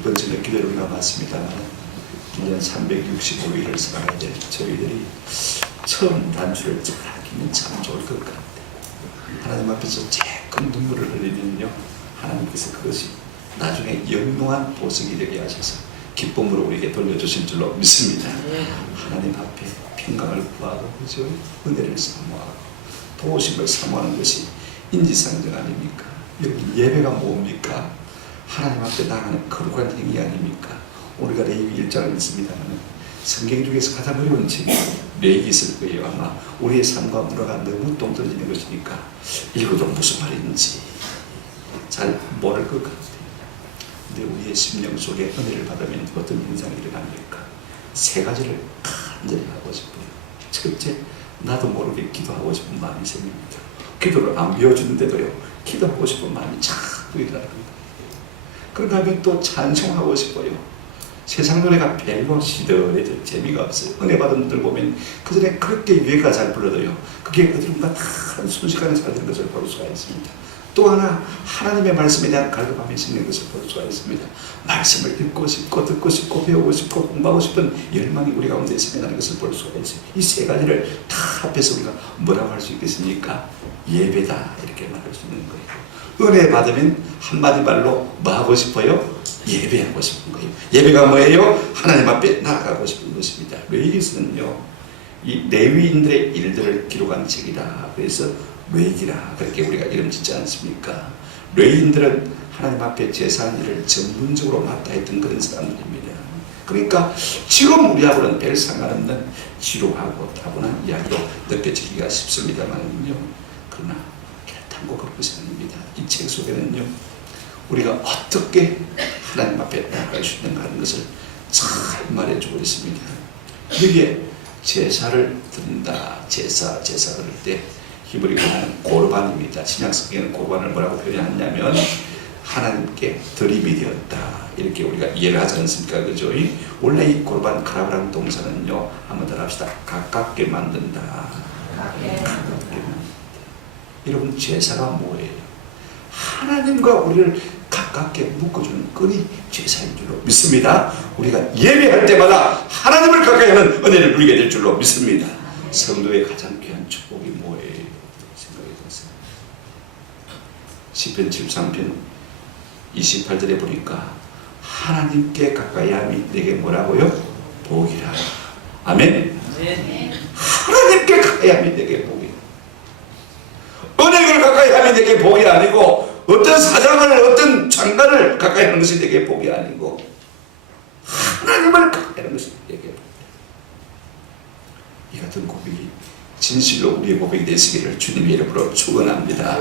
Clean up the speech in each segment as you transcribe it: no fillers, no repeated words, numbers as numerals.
이번 주에 기도를 남았습니다만 1년 365일을 살아야 될 저희들이 처음 단추를 잘하기는 참 좋을 것 같아요. 하나님 앞에서 큰 눈물을 흘리면요, 하나님께서 그것이 나중에 영롱한 보석이 되게 하셔서 기쁨으로 우리에게 돌려주실 줄로 믿습니다. 하나님 앞에 평강을 구하고 그죠? 은혜를 사모하고 도우심을 사모하는 것이 인지상정 아닙니까? 여러분, 예배가 뭡니까? 하나님 앞에 나가는 거룩한 행위 아닙니까? 우리가 레위기 1장을 읽습니다만 성경 중에서 가장 어려운 책이 레위기일 거예요. 아마 우리의 삶과 문화가 너무 동떨어지는 것이니까 읽어도 무슨 말인지 잘 모를 것 같아요. 근데 우리의 심령 속에 은혜를 받으면 어떤 현상이 일어납니까? 세 가지를 간절히 하고 싶어요. 첫째, 나도 모르게 기도하고 싶은 마음이 생깁니다. 기도를 안 배워주는데도요, 기도하고 싶은 마음이 자꾸 일어나는 겁니다. 그런가 하면 또 찬송하고 싶어요. 세상 노래가 별로 시들해도 재미가 없어요. 은혜 받은 분들 보면 그전에 그렇게 유해가 잘 불러도요, 그게 어디론가 다 순식간에 사라지는 것을 볼 수가 있습니다. 또 하나, 하나님의 말씀에 대한 갈급함이 생기는 것을 볼 수가 있습니다. 말씀을 읽고 싶고 듣고 싶고 배우고 싶고 공부하고 싶은 열망이 우리 가운데 생겨나는 것을 볼 수가 있어요. 이 세 가지를 다 합해서 우리가 뭐라고 할 수 있겠습니까? 예배다, 이렇게 말할 수 있는 거예요. 은혜 받으면 한마디 말로 뭐 하고 싶어요? 예배하고 싶은 거예요. 예배가 뭐예요? 하나님 앞에 나아가고 싶은 것입니다. 레위기서는요, 이 레위인들의 일들을 기록한 책이다. 그래서 레위기라 그렇게 우리가 이름 짓지 않습니까? 레위인들은 하나님 앞에 제사하는 일을 전문적으로 맡아 했던 그런 사람들입니다. 그러니까 지금 우리하고는 별 상관없는 지루하고 타분한 이야기로 느껴지기가 쉽습니다만요, 그러나 결단코 그런 것이 아닙니다. 이 책 속에는요, 우리가 어떻게 하나님 앞에 나아갈 수 있는가 하는 것을 잘 말해주고 있습니다. 여기에 제사를 드린다, 제사를 드릴 때 히브리어는 고르반입니다. 신약성경은 고르반을 뭐라고 표현하냐면 하나님께 드림이 되었다, 이렇게 우리가 이해를 하지 않습니까? 그죠? 원래 이 고르반 카라브라는 동사는요, 한번 더 합시다. 가깝게 만든다. 가깝게 만든다. 여러분, 제사가 뭐예요? 하나님과 우리를 가깝게 묶어주는 끈이 제사인 줄로 믿습니다. 우리가 예배할 때마다 하나님을 가까이 하는 은혜를 누리게 될 줄로 믿습니다. 성도의 가장 귀한 축복이 뭐예요? 생각해 보세요. 시편 73편 28절에 보니까 하나님께 가까이 함이 내게 뭐라고요? 복이라. 아멘. 하나님께 가까이 함이 내게 복이라. 은혜를 가까이 함이 내게 복이 아니고, 어떤 사장을, 어떤 장관을 가까이 하는 것이 내게 복이 아니고, 하나님을 가까이 하는 것이 내게 복이다. 이 같은 고백이 진실로 우리의 고백이 되시기를 주님의 이름으로 축원합니다.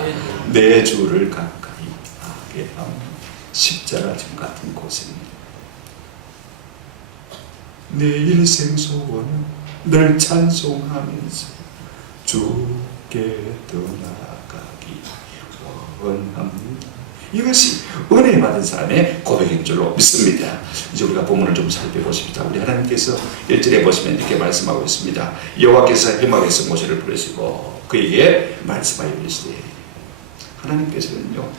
내 주를 가까이 하게 하면 십자가 좀 같은 고생입니다. 내 일생 소원은 늘 찬송하면서 주께 떠나가기 원합니다. 이것이 은혜 받은 사람의 고백인 줄로 믿습니다. 이제 우리가 본문을 좀 살펴보십시다. 우리 하나님께서 1절에 보시면 이렇게 말씀하고 있습니다. 여호와께서 회막에서 모세를 부르시고 그에게 말씀하여 이르시되, 하나님께서는요,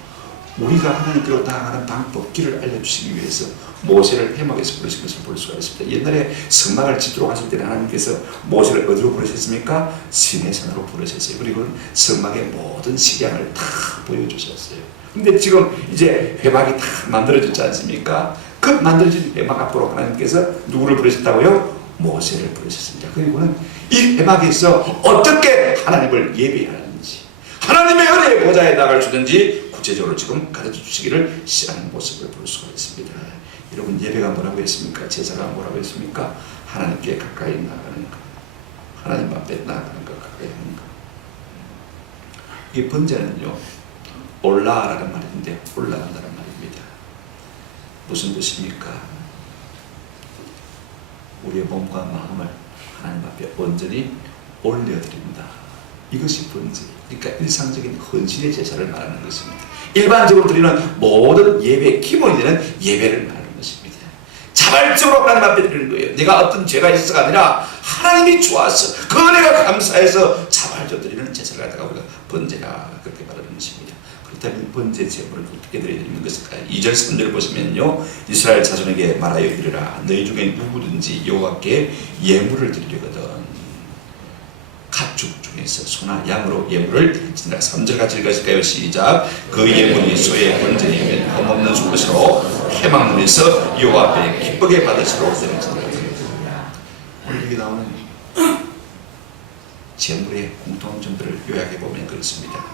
우리가 하나님께로 나아가는 방법, 길을 알려주시기 위해서 모세를 회막에서 부르신 것을 볼 수가 있습니다. 옛날에 성막을 짓도록 하실 때는 하나님께서 모세를 어디로 부르셨습니까? 시내산으로 부르셨어요. 그리고 성막의 모든 식양을 다 보여주셨어요. 근데 지금 이제 회막이 다 만들어졌지 않습니까? 그 만들어진 회막 앞으로 하나님께서 누구를 부르셨다고요? 모세를 부르셨습니다. 그리고는 이 회막에서 어떻게 하나님을 예배하는지, 하나님의 은혜의 보좌에 나갈 수 있는지 구체적으로 지금 가르쳐 주시기를 시작하는 모습을 볼 수가 있습니다. 여러분, 예배가 뭐라고 했습니까? 제사가 뭐라고 했습니까? 하나님께 가까이 나가는 것, 하나님 앞에 나가는 것, 가까이 하는 것. 이 번제는요, 올라라는 말인데 올라간다는 말입니다. 무슨 뜻입니까? 우리의 몸과 마음을 하나님 앞에 온전히 올려드립니다. 이것이 번제, 그러니까 일상적인 헌신의 제사를 말하는 것입니다. 일반적으로 드리는 모든 예배의 기본이 되는 예배를 말하는 것입니다. 자발적으로 하나님 앞에 드리는 거예요. 내가 어떤 죄가 있어서가 아니라 하나님이 좋아서 그 은혜가 감사해서 자발적으로 드리는 제사를 갖다가 우리가 번제라 그렇게 말하는 것입니다. 그렇다면 번제 제물을 어떻게 드려야 되는 것일까요? 2절 3절을 보시면요, 이스라엘 자손에게 말하여 이르라. 너희 중에 누구든지 여호와께 예물을 드리려거든 가축 중에서 소나 양으로 예물을 드릴지니라. 3절 같이 읽으실까요? 시작. 그 예물이 소의 번제이면 흠없는 것으로 회막문에서 여호와 앞에 기쁘게 받으시도록 드릴지니라. 오늘 여기 나오는 제물의 공통점들을 요약해 보면 그렇습니다.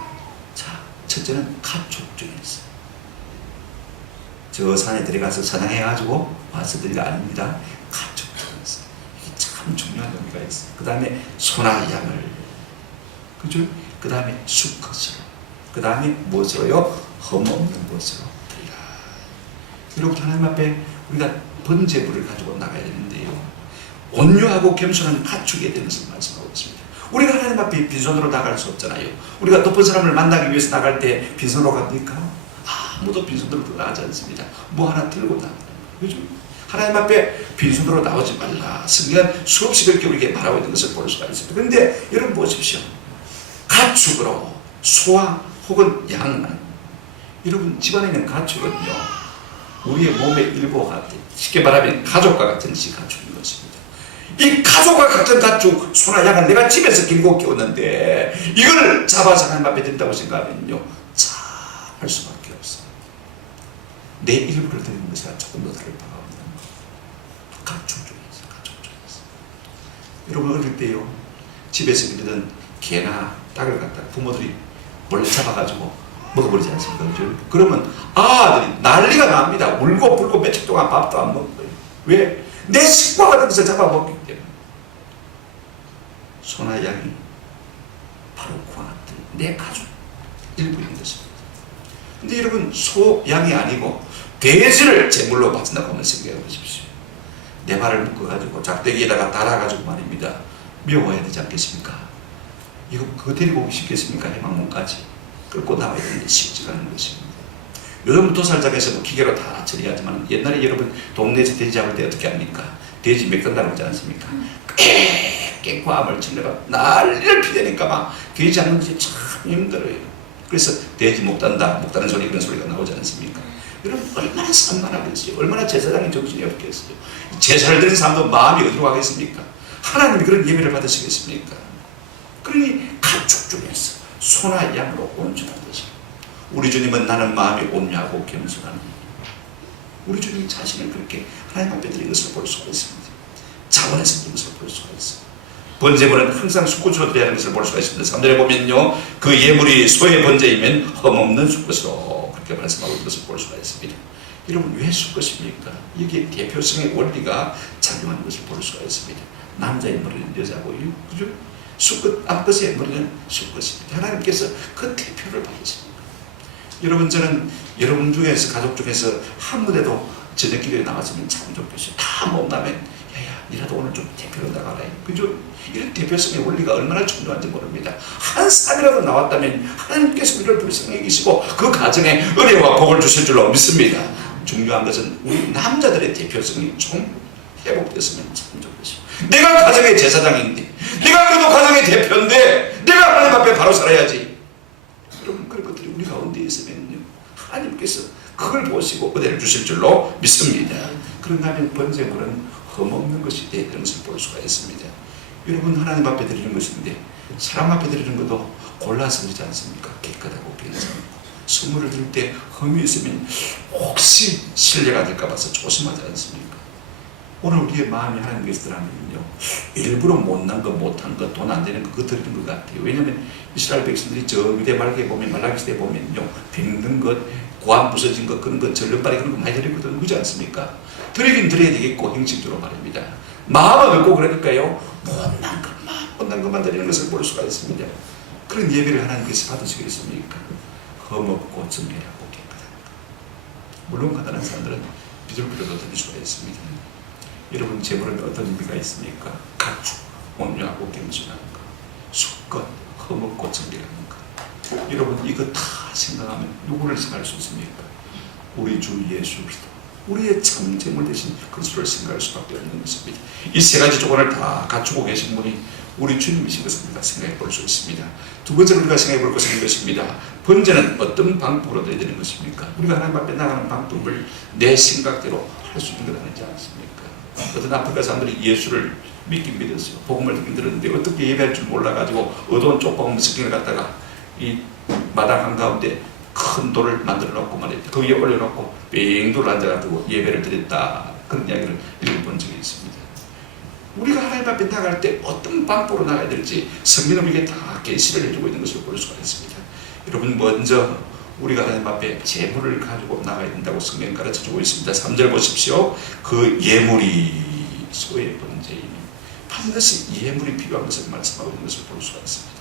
자, 첫째는 가축 중에서, 저 산에 들어가서 사냥해가지고 와서 드리가 아닙니다. 가축 중에서. 이게 참 중요한 의미가 있어요. 그 다음에 소나 양을, 그죠? 그 다음에 수컷으로, 그 다음에 무엇으로요? 흠없는 것으로 드리라. 여러분, 하나님 앞에 우리가 번제물을 가지고 나가야 되는데요, 온유하고 겸손한 가축에 대한 것을 말씀하고 있습니다. 우리가 하나님 앞에 빈손으로 나갈 수 없잖아요. 우리가 높은 사람을 만나기 위해서 나갈 때 빈손으로 갑니까? 아무도 빈손으로 나가지 않습니다. 뭐 하나 들고 나가는 거예요. 그죠? 하나님 앞에 빈손으로 나오지 말라. 성경은 수없이 그렇게 우리에게 말하고 있는 것을 볼 수가 있습니다. 그런데 여러분 보십시오. 가축으로 소와 혹은 양은, 여러분 집안에 있는 가축은요, 우리의 몸의 일부와 같은, 쉽게 말하면 가족과 같은 것이 가축인 것입니다. 이 가족과 같은 가축, 소나 양을 내가 집에서 길고 키웠는데 이걸 잡아서 하나님 앞에 드린다고 생각하면요, 할 수밖에 없어요. 내 일부를 드리는 것이랑 조금 더 다를 바가 없는 가축 중에서. 여러분 어릴 때요, 집에서 기르던 개나 닭을 갖다 부모들이 몰래 잡아가지고 먹어버리지 않습니까? 그러면 아들이 난리가 납니다. 울고 불고 며칠 동안 밥도 안 먹고요. 왜? 내 식과 같은 것을 잡아먹기 때문에. 소나 양이 바로 그와 같은 내 가족 일부인 것입니다. 근데 여러분, 소, 양이 아니고 돼지를 제물로 바친다고 한번 생각해 보십시오. 내 발을 묶어가지고 작대기에다가 달아가지고 말입니다, 미워야 되지 않겠습니까? 이거 그거 데리고 오기 쉽겠습니까? 해방문까지 끌고 나와야 되는데 쉽지가 않은 것입니다. 요즘 도살장에서 뭐 기계로 다 처리하지만, 옛날에 여러분 동네에서 돼지 잡을 때 어떻게 합니까? 돼지 몇 건다고 하지 않습니까? 깽깽 암을 치느라 난리를 피대니까 막 돼지 잡는 게 참 힘들어요. 그래서 돼지 목 단다는 소리, 그런 소리가 나오지 않습니까? 여러분 얼마나 산만하겠어요. 얼마나 제사장이 정신이 없겠어요. 제사를 드린 사람도 마음이 어디로 가겠습니까? 하나님이 그런 예배를 받으시겠습니까? 그러니 가축 중에서 소나 양으로 온전한 것입니다. 우리 주님은 나는 마음이 온유하고 겸손한, 우리 주님 자신을 그렇게 하나님 앞에 드린 것을 볼 수가 있습니다. 자원해서 드린 것을 볼 수가 있습니다. 번제물은 항상 수컷으로 드려야 하는 것을 볼 수가 있습니다. 3절에 보면요, 그 예물이 소의 번제이면 흠없는 수컷으로 그렇게 말씀하고 있는 것을 볼 수가 있습니다. 여러분, 왜 수컷입니까? 여기에 대표성의 원리가 작용하는 것을 볼 수가 있습니다. 남자의 머리는 여자고요, 그죠? 수컷, 암컷의 머리는 수컷입니다. 하나님께서 그 대표를 받으십니다. 여러분, 저는 여러분 중에서, 가족 중에서 한 무대도 저녁 기도에 나갔으면 참 좋겠어요. 다 못나면 야야, 니라도 오늘 좀 대표로 나가라. 그죠? 이런 대표성의 원리가 얼마나 중요한지 모릅니다. 한 사람이라도 나왔다면 하나님께서 우리를 불쌍히 여기시고 그 가정에 은혜와 복을 주실 줄로 믿습니다. 중요한 것은 우리 남자들의 대표성이 좀 회복됐으면 참 좋겠어요. 내가 가정의 제사장인데, 내가 그래도 가정의 대표인데 내가 하나님 앞에 바로 살아야지. 여러분, 그런 것들이 우리 가운데 있으면요, 하나님께서 그걸 보시고 은혜를 주실 줄로 믿습니다. 그런가 하면 번제물은 흠없는 것이 되는 것을 볼 수가 있습니다. 여러분, 하나님 앞에 드리는 것인데 사람 앞에 드리는 것도 골라서 드리지 않습니까? 깨끗하고 괜찮고. 선물을 드릴 때 흠이 있으면 혹시 신뢰가 될까 봐서 조심하지 않습니까? 오늘 우리의 마음이 하나님께서 들어가면요, 일부러 못난 것, 못한 것, 돈 안 되는 것, 그거 드리는 것 같아요. 왜냐하면 이스라엘 백성들이 저 유대 말기에 보면, 말라기 시대에 보면요, 병든 것, 고안 부서진 것, 그런 것, 절름발이 그런 거 많이 드리거든. 그렇지 않습니까? 드리긴 드려야 되겠고, 행식적으로 말입니다. 마음은 없고 그러니까요, 못난 것만 드리는 것을 볼 수가 있습니다. 그런 예배를 하나님께서 받으시겠습니까? 흠없고 정결하고 깨끗한 것. 물론 가난한 사람들은 비둘기로도 드릴 수가 있습니다. 여러분, 제물은 어떤 의미가 있습니까? 가축, 온유하고 겸손한 것, 수컷, 흠없고 정결한 것. 여러분, 이거 다 생각하면 누구를 생각할 수 있습니까? 우리 주 예수 그리스도, 우리의 참 제물 대신 그리스도를 생각할 수밖에 없는 것입니다. 이 세 가지 조건을 다 갖추고 계신 분이 우리 주님이신 것을 우리가 생각해 볼 수 있습니다. 두 번째로 우리가 생각해 볼 것은 이것입니다. 번제는 어떤 방법으로 드려야 되는 것입니까? 우리가 하나님 앞에 나가는 방법을 내 생각대로 할 수 있는 것 아니지 않습니까? 어떤 아프리카 사람들이 예수를 믿긴 믿었어요. 복음을 듣긴 들었는데 어떻게 예배할 줄 몰라가지고 어두운 쪽방문 성경을 갖다가 이 마당 한가운데 큰 돌을 만들어 놓고 말이죠. 그 위에 올려놓고 뺑돌 앉아가지고 예배를 드렸다. 그런 이야기를 읽어본 적이 있습니다. 우리가 하나님 앞에 나갈 때 어떤 방법으로 나가야 될지 성경은 우리에게 다 계시를 해주고 있는 것을 볼 수가 있습니다. 여러분, 먼저 우리가 하나님 앞에 재물을 가지고 나가야 된다고 성경이 가르쳐주고 있습니다. 3절 보십시오. 그 예물이 소의 번제이니, 반드시 예물이 필요한 것을 말씀하고 있는 것을 볼 수가 있습니다.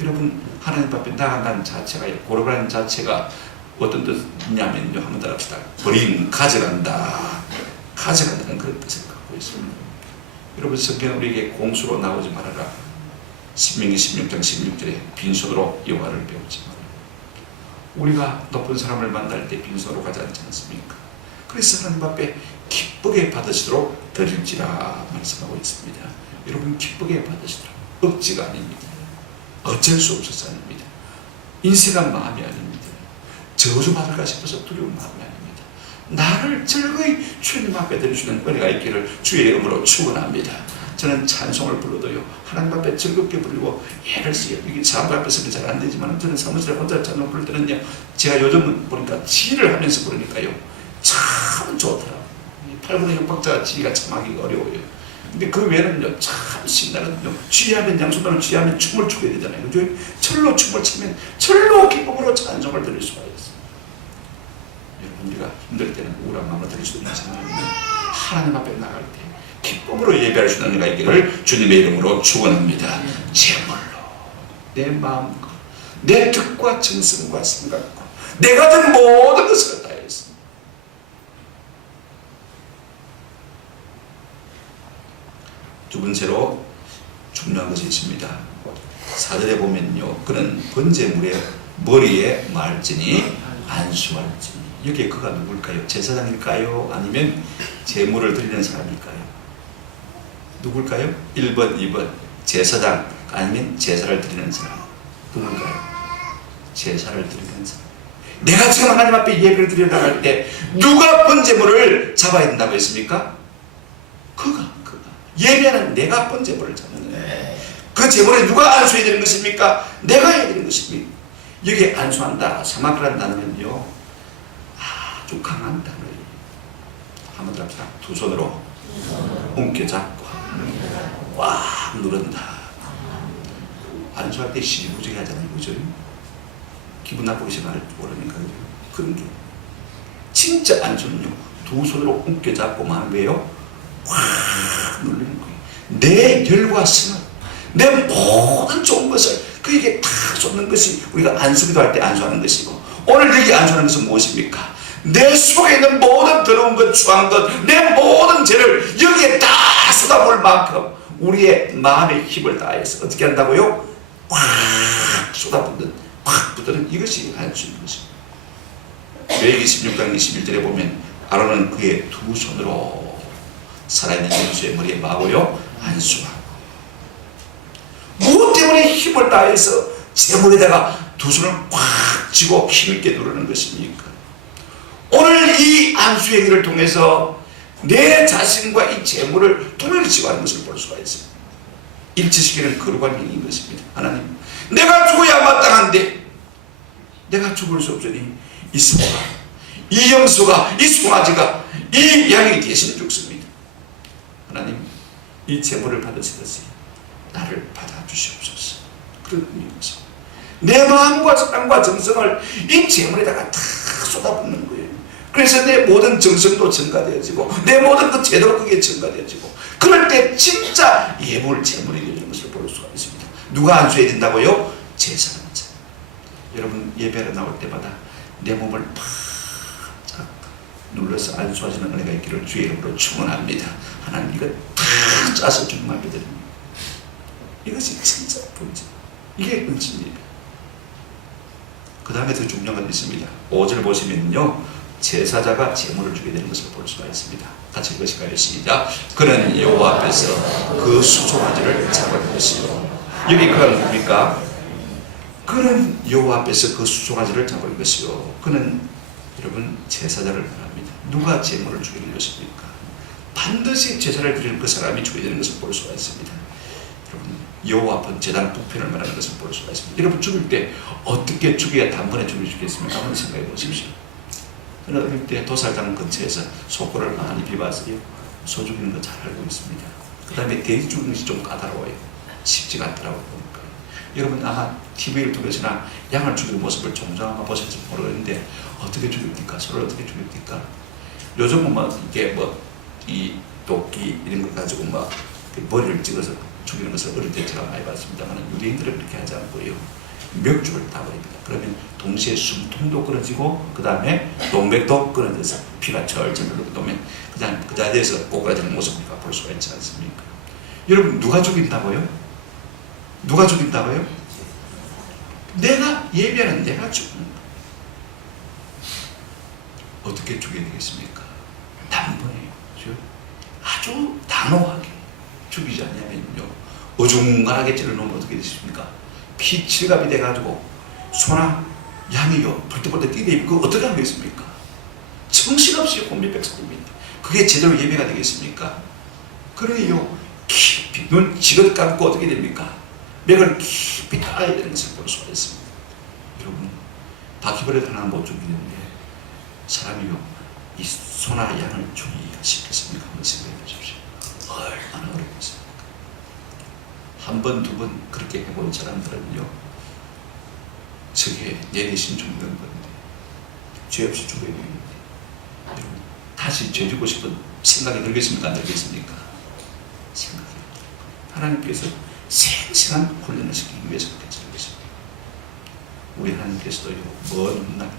여러분, 하나님 앞에 나간다는 자체가, 고르라는 자체가 어떤 뜻이냐면요, 한번 더 합시다. 버림, 가져간다, 가져간다는 그런 뜻을 갖고 있습니다. 여러분, 성경은 우리에게 공수로 나오지 말아라. 신명기 16장 16절에 빈손으로 여호와를 배우지 말아라. 우리가 높은 사람을 만날 때 빈손으로 가지 않지 않습니까? 그래서 하나님 앞에 기쁘게 받으시도록 드릴지라 말씀하고 있습니다. 여러분, 기쁘게 받으시도록, 억지가 아닙니다. 어쩔 수 없어서 아닙니다. 인생한 마음이 아닙니다. 저주받을까 싶어서 두려운 마음이 아닙니다. 나를 즐거이 주님 앞에 드리시는 은혜가 있기를 주의 이름으로 축원합니다. 저는 찬송을 불러도요, 하나님 앞에 즐겁게 부르고 애를 써요. 이게 사람 앞에서는 잘 안 되지만 저는 사무실에 혼자 찬송 부를 때는요, 제가 요즘은 보니까 지휘를 하면서 부르니까요, 참 좋더라고요. 8분의 협박자 지휘가 참 하기가 어려워요. 근데 그 외에는요, 참 신나거든요. 지휘하면, 양손으로 지휘하면 춤을 추게 되잖아요. 그죠? 철로 춤을 추면 철로 기쁨으로 찬송을 드릴 수가 있어요. 여러분, 우리가 힘들 때는 우울한 마음을 드릴 수 있는 생각은 하나님 앞에 나갈 때 기쁨으로 예배할 수 있는 은혜가 있기를 주님의 이름으로 축원합니다. 제물로 내 마음과 내 뜻과 정성과 생각과 내 가진 모든 것을 다했습니다. 두 번째로 중요한 것이 있습니다. 4절에 보면요, 그는 번제물의 머리에 말지니 안수할지니. 여기에 그가 누굴까요? 제사장일까요? 아니면 제물을 드리는 사람일까요? 누굴까요? 1번, 2번. 제사장 아니면 제사를 드리는 사람. 누굴까요? 제사를 드리는 사람. 내가 지금 하나님 앞에 예배를 드리러 나갈 때 누가 번제물을 잡아야 된다고 했습니까? 그가. 예배는 내가 번제물을 잡는 거예요. 그 제물에 누가 안수해야 되는 것입니까? 내가 해야 되는 것입니다. 여기에 안수한다, 사막이라는 단어는요, 아주 강한 단어예요. 한번 더 합시다. 두 손으로 움켜잡고 꽉 누른다. 안수할 때 시리부지게 하잖아요. 그죠? 기분 나쁘게 생각할 모르니까. 그런 게. 진짜 안수는요, 두 손으로 움켜잡고만 하는 거예요. 확 눌리는 거예요. 내 열과 성을, 내 모든 좋은 것을 그에게 다 쏟는 것이 우리가 안수기도 할 때 안수하는 것이고, 오늘 여기 안수하는 것은 무엇입니까? 내 속에 있는 모든 더러운 것, 추한 것, 내 모든 죄를 여기에 다 쏟아볼 만큼 우리의 마음의 힘을 다해서 어떻게 한다고요? 확 쏟아붓는, 확 붙드는 이것이 안수인 것입니다. 레위기 16장 21절에 보면 아론은 그의 두 손으로 살아있는 원수의 머리에 마고요, 안수하고. 무엇 때문에 힘을 다해서 제물에다가 두 손을 꽉 쥐고 힘있게 누르는 것입니까? 오늘 이 안수행위를 통해서 내 자신과 이 제물을 통일시고 하는 것을 볼 수가 있습니다. 일치시키는 거룩한 행위인 것입니다. 하나님, 내가 죽어야 마땅한데 내가 죽을 수 없으니 이 소가, 이 염소가, 이 송아지가, 이 양이 대신 죽습니다. 하나님, 이 제물을 받으시듯이 나를 받아주시옵소서. 그런 의미입니다. 내 마음과 사랑과 정성을 이 제물에다가 다 쏟아붓는 거예요. 그래서 내 모든 정성도 증가되어지고 내 모든 그 죄도 그게 증가되어지고, 그럴 때 진짜 예물, 제물이 되는 것을 볼 수가 있습니다. 누가 안수해야 된다고요? 제사장. 여러분, 예배를 나올 때마다 내 몸을 바짝 눌러서 안수하시는 은혜가 있기를 주의 이름으로 축원합니다. 하나님, 이거 다 짜서 주님 앞에 드립니다. 이것이 진짜 본질. 이게 은신 예배. 그 다음에 더 중요한 건 있습니다. 5절 보시면요, 제사자가 제물을 주게 되는 것을 볼 수가 있습니다. 같이 읽으실까요? 시작. 그는 여호와 앞에서 그 수송아지를 잡을 것이요. 여기 그가 누굽니까? 그는 여호와 앞에서 그 수송아지를 잡을 것이요. 그는 여러분 제사자를 말합니다. 누가 제물을 주게 되는 것입니까? 반드시 제사를 드리는 그 사람이 주게 되는 것을 볼 수가 있습니다. 여러분 여호와 앞은 제단 북편을 말하는 것을 볼 수가 있습니다. 여러분 죽을 때 어떻게 죽여야 단번에 죽이겠습니까? 한번 생각해 보십시오. 저는 어릴 때 도살장 근처에서 소고를 많이 비봤어요. 소 죽이는 거 잘 알고 있습니다. 그 다음에 돼지 죽이는 것이 좀 까다로워요. 쉽지가 않더라고요. 보니까. 여러분 아마 TV를 통해서나 양을 죽이는 모습을 종종 아마 보실지 모르겠는데 어떻게 죽입니까? 소를 어떻게 죽입니까? 요즘은 이게 이 도끼 이런 거 가지고 머리를 찍어서 죽이는 것을 어릴 때 제가 많이 봤습니다만 유대인들은 그렇게 하지 않고요. 멱줄을 따버립니다. 그러면 동시에 숨통도 끊어지고 그 다음에 동맥도 끊어져서 피가 절절 흘러오면 그 다음 그 자리에서 꼬꾸라지는 모습을 볼 수가 있지 않습니까? 여러분 누가 죽인다고요? 누가 죽인다고요? 내가 예배하는 내가 죽는 거예요. 어떻게 죽여야 되겠습니까? 단번에 아주 단호하게 죽이지 않냐면요 어중간하게 찔러놓으면 어떻게 되십니까? 피칠갑이 돼가지고 소나 양이요 벌떡벌떡 뛰게 입고 어떻게 하겠습니까? 정신없이 혼비백산입니다. 그게 제대로 예배가 되겠습니까? 그러니요 깊이 눈 지긋 감고 어떻게 됩니까? 맥을 깊이 따야 되는 것을 볼 수가 있습니다. 여러분 바퀴벌레 하나 못 죽이는데 사람이요 이 소나 양을 죽이기가 쉽겠습니까? 한번 생각해 보십시오. 얼마나 어렵겠습니까? 한 번, 두 번 그렇게 해본 사람들은요 저게 내 대신 죽는 건데 죄 없이 죽어야 되는데 여러분 다시 죄 지고 싶은 생각이 들겠습니까? 안 들겠습니까? 생각이 하나님께서 생생한 훈련을 시키기 위해서 그렇게 하셨습니다. 우리 하나님께서도요 먼 훗날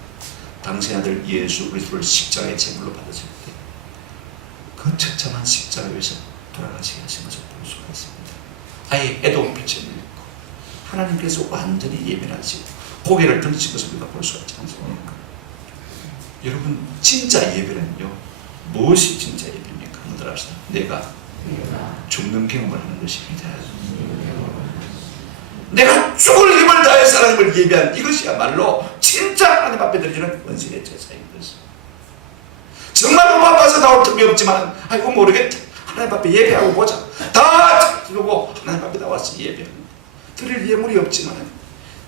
당신 아들 예수 그리스도를 십자가의 제물로 받으실 때 그 처참한 십자가에 위해서 돌아가시게 하신 것을 볼 수가 있습니다. 아예 애동빛을 내고 하나님께서 완전히 예민하시고 고개를 들으신 것을 우리가 볼 수가 있지 않습니까? 여러분 진짜 예배는요 무엇이 진짜 예배입니까? 한번 합시다. 내가 죽는 경험을 하는 것입니다. 내가 죽을 힘을 다해서 하나님을 예배한 이것이야말로 진짜 하나님 앞에 드리는 원신의 제사인 것입니다. 정말 너무 바빠서 나올 틈이 없지만 아이고 모르겠다. 하나님 앞에 예배하고 보자. 다 들고 하나님 앞에 나와서 예배합니다. 드릴 예물이 없지만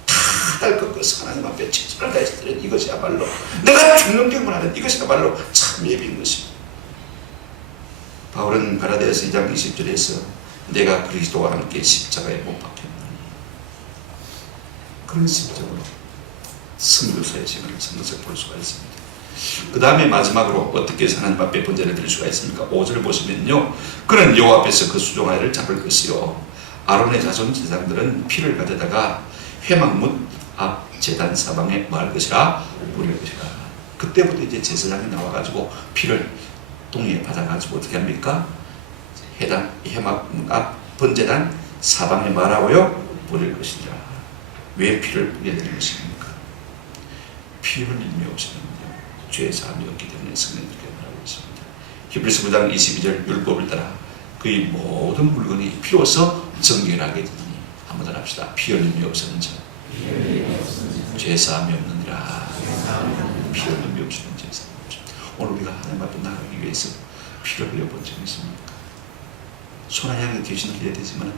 다 달 꺾어서 하나님 앞에 최선을 다해서 드리는 이것이야말로 내가 죽는 경험을 하는 이것이야말로 참 예배인 것입니다. 바울은 가라디아서 2장 20절에서 내가 그리스도와 함께 십자가에 못 박혔나니 그런 심정으로 선교사의 생활을 산 것을 볼 수가 있습니다. 그 다음에 마지막으로 어떻게 해서 하나님 앞에 번제를 드릴 수가 있습니까? 5절을 보시면요 그는 여호와 앞에서 그 수종아이를 잡을 것이요 아론의 자손 제사장들은 피를 가져다가 회막문 앞 제단 사방에 뭐할 것이라 뿌릴 것이라. 그때부터 이제 제사장이 나와가지고 피를 동이에 받아가지고 어떻게 합니까? 회막문 앞 번제단 사방에 말하고요 뿌릴 것이라. 왜 피를 뿌려야 되는 것입니까? 피 흘림이 없으면 죄 사함이 없기 때문에 성령님께 말하고 있습니다. 히브리서 9장 22절 율법을 따라 그의 모든 물건이 피로써 정결하게 되니 한번 더 합시다. 피 흘림이 없으는 자 죄 사함이 없느니라. 피 흘림이 없으는 죄 사함이 없습니다. 오늘 우리가 하나님 앞에 나가기 위해서 피를 흘려본 적이 있습니까? 소나 양이 대신 드려야 되지만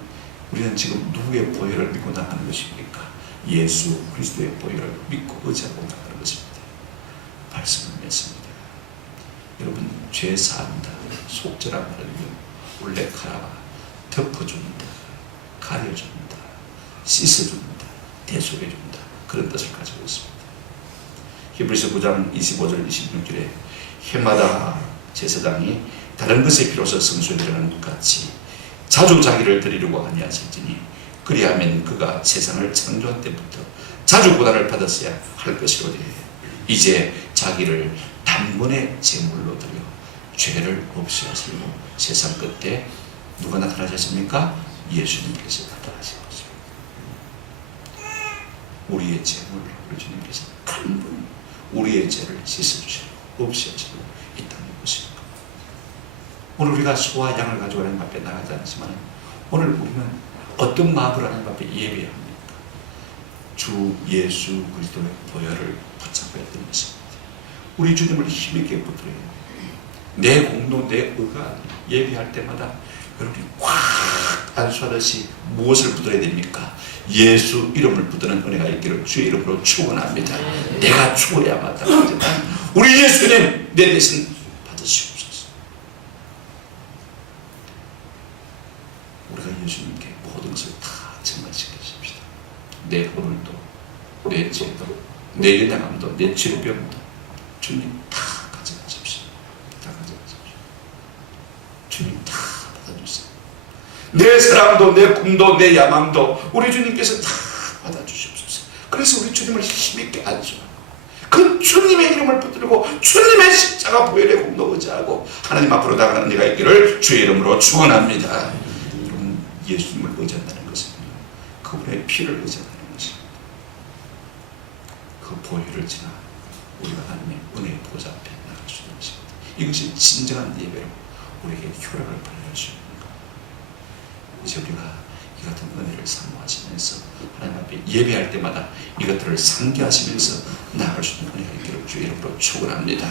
우리는 지금 누구의 보혈을 믿고 나가는 것입니까? 예수 그리스도의 보혈을 믿고 의지하고 나가는 것입니다. 말씀을 맺습니다. 여러분 죄 사한다 속죄란 말은요 올레카라바 덮어줍니다, 가려줍니다, 씻어줍니다, 대속해줍니다 그런 뜻을 가지고 있습니다. 히브리서 9장 25절 26절에 해마다 제사장이 다른 것의 피로서 성소에 들어가는 것 같이 자주 자기를 드리려고 아니하실지니 그리하면 그가 세상을 창조한 때부터 자주 고난을 받았어야 할 것이로되 이제 자기를 단번에 제물로 드려 죄를 없이 하시고 세상 끝에 누가 나타나셨습니까? 예수님께서 나타나신 것입니다. 우리의 제물로 우리 주님께서 단번에 우리의 죄를 씻어주시고 없이 하시고 있다는 것입니다. 오늘 우리가 소와 양을 가지고 하나님 앞에 나가지 않지만 오늘 우리는 어떤 마음으로 하나님 앞에 예배해야 합니까? 주 예수 그리스도의 보혈을 붙잡아야 되는 것입니다. 우리 주님을 힘있게 붙들어야 합니다. 내 공로, 내 의가 예배할 때마다 여러분이 꽉 안수하듯이 무엇을 붙들어야 됩니까? 예수 이름을 붙드는 은혜가 있기를 주의 이름으로 축원합니다. 내가 죽어야 마땅하지만 우리 예수님 내 대신 받으시옵소서. 우리가 예수님께 모든 것을 다 증언시키십시다. 내 오늘도, 내 죄도, 내 연약함도, 내 질병도 주님 다 가져가십시오. 다 가져가십시오. 주님 다 받아주세요. 내 사랑도, 내 꿈도, 내 야망도 우리 주님께서 다 받아주시옵소서. 그래서 우리 주님을 힘있게 안수하고 그 주님의 이름을 붙들고 주님의 십자가 보혈의 공로 의지하고 하나님 앞으로 나가는 내가 있기를 주의 이름으로 축원합니다. 여러분, 예수님을 의지한다는 것은 그분의 피를 의지한다는 것입니다. 그 보혈을 지나 우리가 하나님의 은혜의 보좌 앞에 나갈 수 있는 것입니다. 이것이 진정한 예배로 우리에게 효력을 발휘하십니다. 이제 우리가 이 같은 은혜를 사모하시면서 하나님 앞에 예배할 때마다 이것들을 상기하시면서 나아갈 수 있는 은혜가 있기를 주의 이름으로 축원합니다.